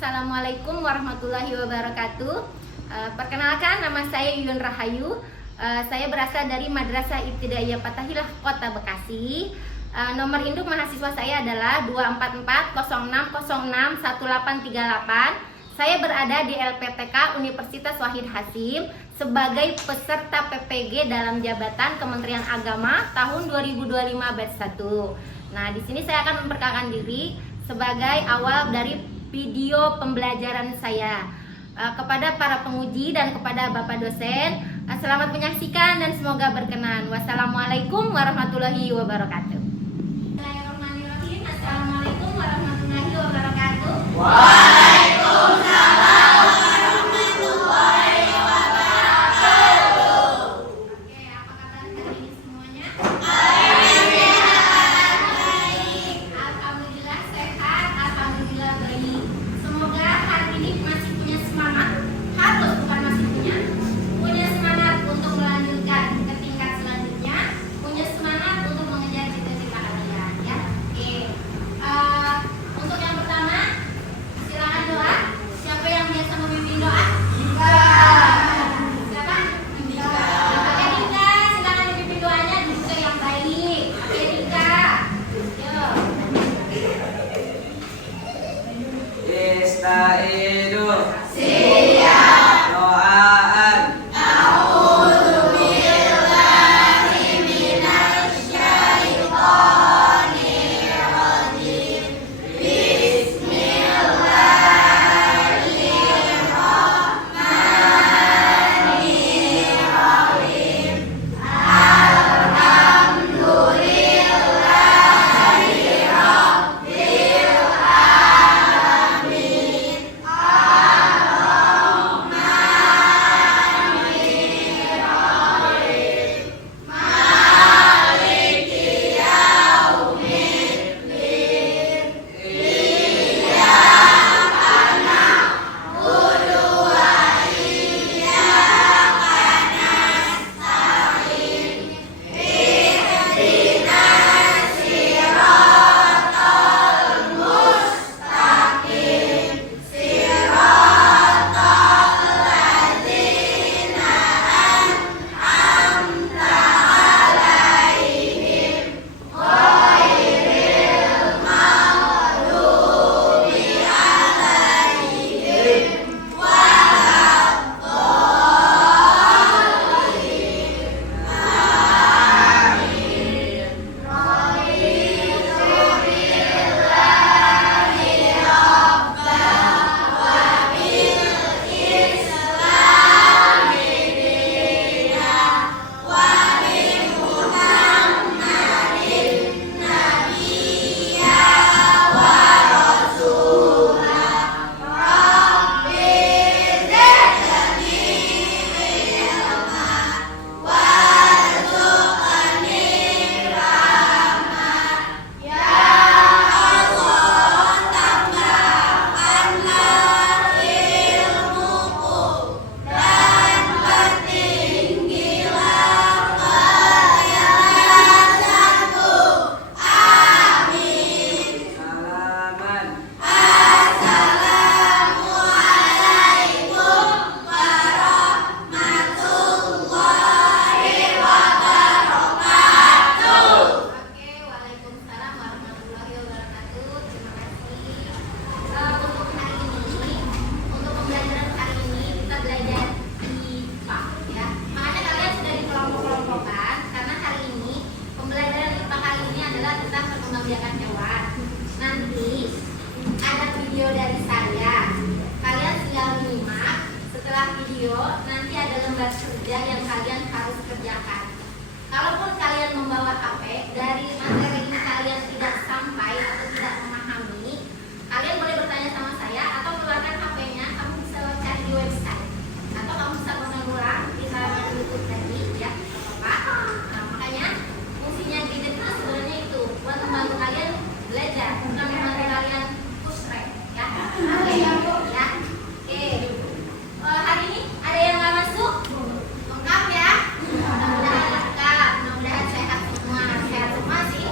Assalamualaikum warahmatullahi wabarakatuh. Perkenalkan, nama saya Yuyun Rahayu. Saya berasal dari Madrasah Ibtidaiyah Fathahilah Kota Bekasi. Nomor induk mahasiswa saya adalah 24406061838. Saya berada di LPTK Universitas Wahid Hasim sebagai peserta PPG dalam jabatan Kementerian Agama tahun 2025 batch 1. Nah, di sini saya akan memperkenalkan diri sebagai awal dari video pembelajaran saya. Kepada para penguji dan kepada Bapak dosen, selamat menyaksikan dan semoga berkenan. Wassalamualaikum warahmatullahi wabarakatuh. Bismillahirrahmanirrahim. Assalamualaikum warahmatullahi wabarakatuh. Waalaikumsalam warahmatullahi wabarakatuh. Oke, apa kabar hari ini semuanya? Alhamdulillah sehat, alhamdulillah baik. Semoga hari ini masih punya semangat, bukan punya semangat untuk melanjutkan ke tingkat selanjutnya, punya semangat untuk mengejar cita-cita kalian, ya. Oke. Untuk yang pertama, silakan doa. Siapa yang biasa memimpin doa? Siapa? Oke, Rika, silakan dipimpin doanya juga yang baik. Oke, Rika. Yuk. Istaidu siap doaan A'udzubillahi minasyaitonir rajim. Bismillahirrahmanirrahim. Alhamdulillahi rabbil alamin. Maliki yaumiddin. Iyyaka na'budu wa iyyaka nasta'in. Ihdinas siratal mustaqim. Siratal ladzina an'amta 'alaihim ghairil maghdubi 'alaihim waladdallin. Amin. Raditu billahi rabban wa bil islami dinan wa bi Muhammadin nabiyya wa rasulah. Rabbi zidni ilma warzuqni rahmah. Ya Allah, tambahkanlah ilmuku dan pertinggilah khayalanku. Amin. Salaman. Assalamualaikum warahmatullahi wabarakatuh. Oke, waalaikumsalam warahmatullahi wabarakatuh. Terima kasih. Untuk hari ini, untuk pembelajaran hari ini kita belajar IPA, ya. Makanya kalian sudah dikelompok-kelompokkan karena hari ini pembelajaran IPA kali ini adalah tentang perkembangbiakan hewan. Nanti ada video dari saya. Kalian tinggal menyimak. Setelah video, nanti ada lembar kerja yang kalian harus kerjakan. Kalaupun kalian membawa HP, dari materi ini kalian tidak sampai atau tidak memahami, kalian boleh bertanya sama saya atau keluarkan HP-nya, kamu bisa cari di website atau kamu bisa mengulang di saluran YouTube tadi, ya, apa-apa. Nah, makanya fungsinya gadget itu sebenarnya itu buat membantu kalian belajar, bukan membantu kalian push track, ya. Oke, ya. Oke. Hari ini ada yang nggak masuk? Lengkap ya? Mudah-mudahan lengkap, mudah-mudahan sehat semua sih.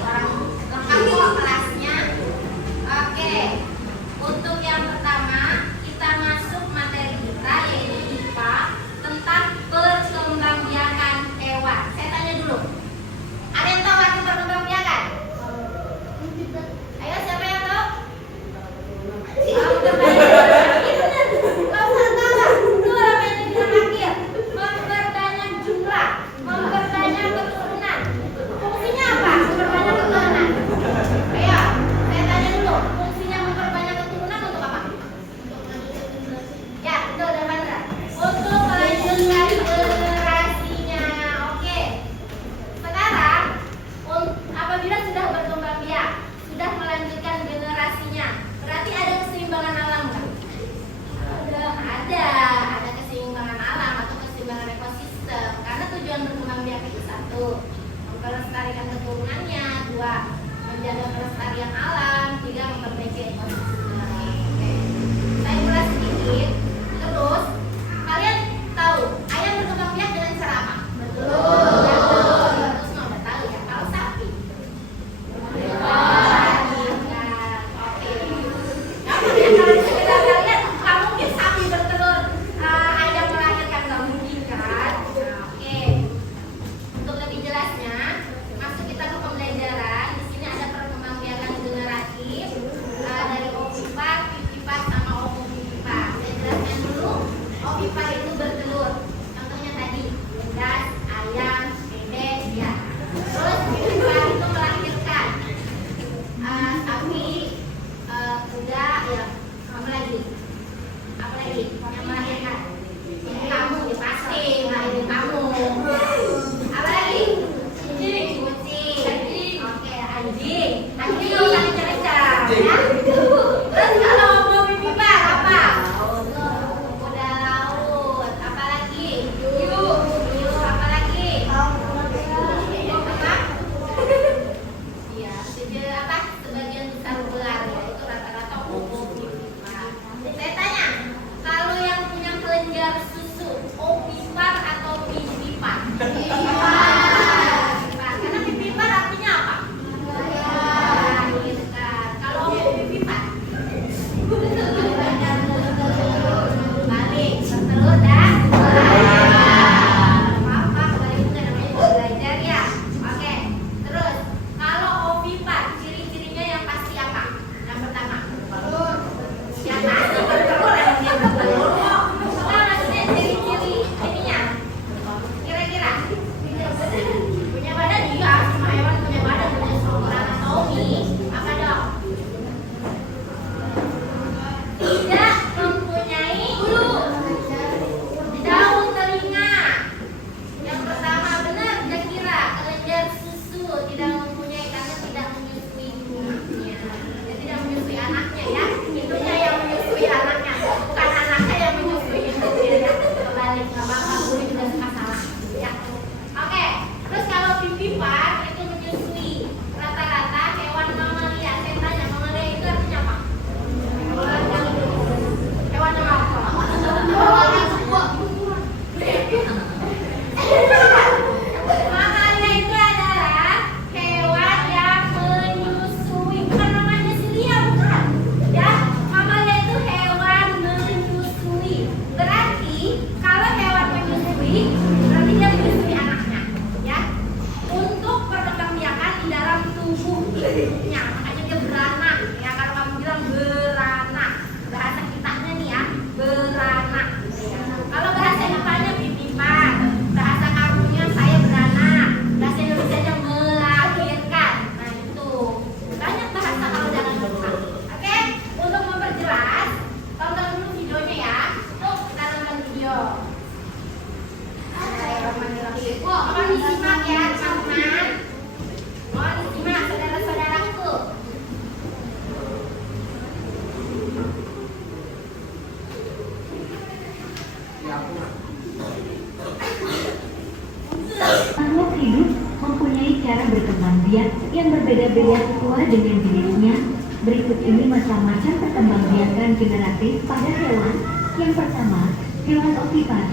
yang berbeda-beda sesuai dengan jenisnya. Berikut ini macam-macam perkembangbiakan generatif pada hewan. Yang pertama, hewan ovipar.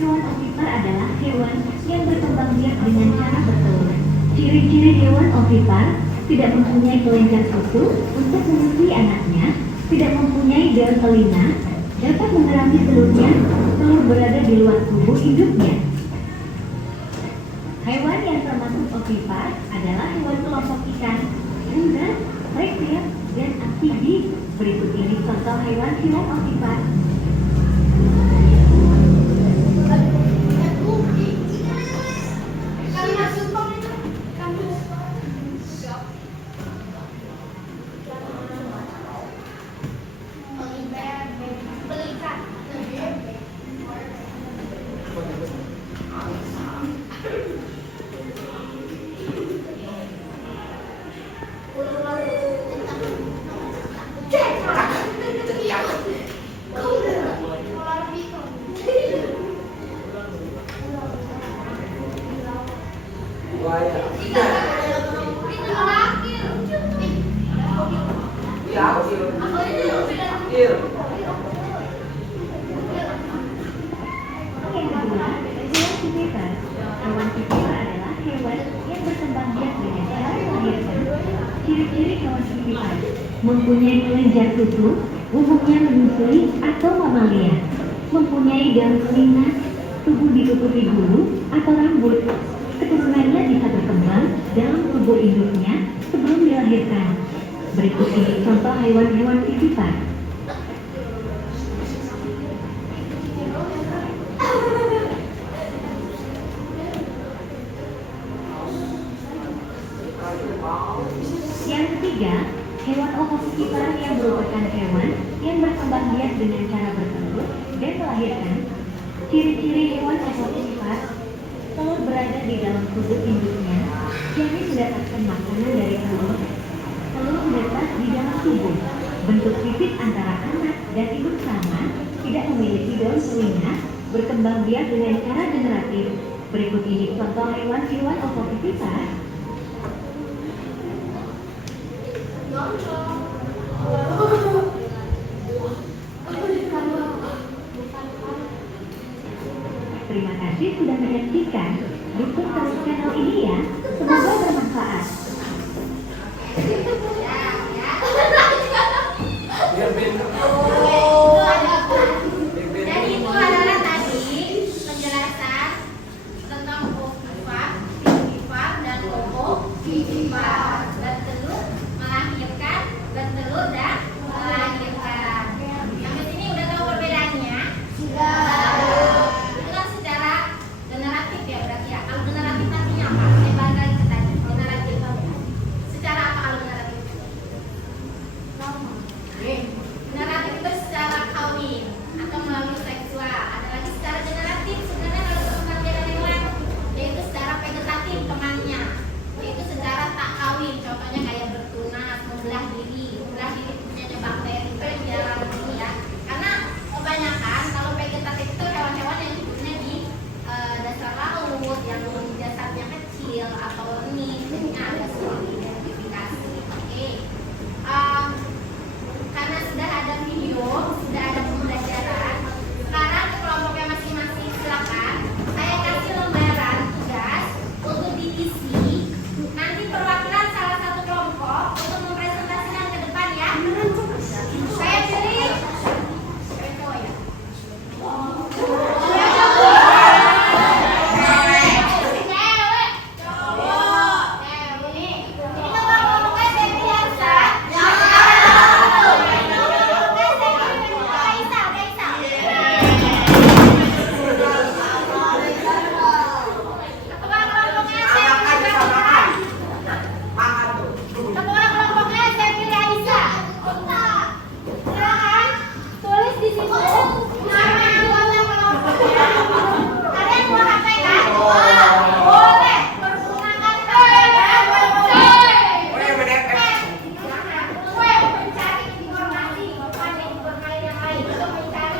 Hewan ovipar adalah hewan yang berkembang biak dengan cara bertelur. Ciri-ciri hewan ovipar: tidak mempunyai kelenjar susu untuk menyusui anaknya, tidak mempunyai daun telinga, dapat mengerami telurnya, telur berada di luar tubuh induknya. Hewan yang termasuk ovipar adalah hewan kelompok ikan, unggas, reptil, dan amfibi. Berikut ini contoh hewan-hewan ovipar. Yang kedua, hewan vivipar. Hewan vivipar adalah hewan yang berkembang biak dengan cara melahirkan. Ciri-ciri hewan vivipar: mempunyai kelenjar susu, umumnya menyusui atau mamalia, mempunyai daun telinga, tubuh ditutupi bulu atau rambut. Keturunannya bisa berkembang dalam tubuh induknya sebelum dilahirkan. Berikut ini contoh hewan-hewan vivipar. Yang ketiga, hewan ovovivipar yang merupakan hewan yang berkembang biak dengan cara bertelur dan melahirkan. Ciri-ciri hewan ovovivipar: telur berada di dalam tubuh induknya, janin mendapatkan makanan dari telur, telur menetas di dalam tubuh, bentuk fisik antara anak dan induk sama, tidak memiliki daun telinga, berkembang biak dengan cara generatif. Berikut ini contoh hewan-hewan ovovivipar. Terima kasih sudah menyaksikan. Dukung terus channel ini ya. Semoga bermanfaat. Dan itu adalah tadi penjelasan tentang ovipar, vivipar, dan ovovivipar. Bertelur, melahirkan, bertelur, dan melahirkan. Sampai sini udah tahu perbedaannya? Itu kan secara generatif ya berarti ya. Kalau generatif artinya apa? Saya balik lagi ke tadi. Generatif secara apa kalau generatif? Generatif itu secara kawin atau melalui seksual. Ada lagi secara generatif sebenarnya kalau perkembangan hewan, yaitu secara vegetatif temannya, yaitu secara tak kawin. Contohnya kayak bertunas, membelah diri punya bakteri itu yang jarang ini ya. Karena kebanyakan kalau vegetatif itu hewan-hewan yang hidupnya di dasar laut, yang jasadnya kecil atau lenih, jadinya ada sedikit identifikasi. Oke. Karena sudah ada video, sudah ada pembelajaran. Sekarang kelompoknya masing-masing silakan. Saya kasih lembaran tugas untuk diisi. Nanti perwakilan salah satu kelompok untuk mempresentasikan ke depan ya. Saya pilih. Saya cowok ya. Cewek. Cowok. Cewek. Ini kelompoknya saya pilih Arsa. Mencari informasi bukan yang bermain yang lain, itu mencari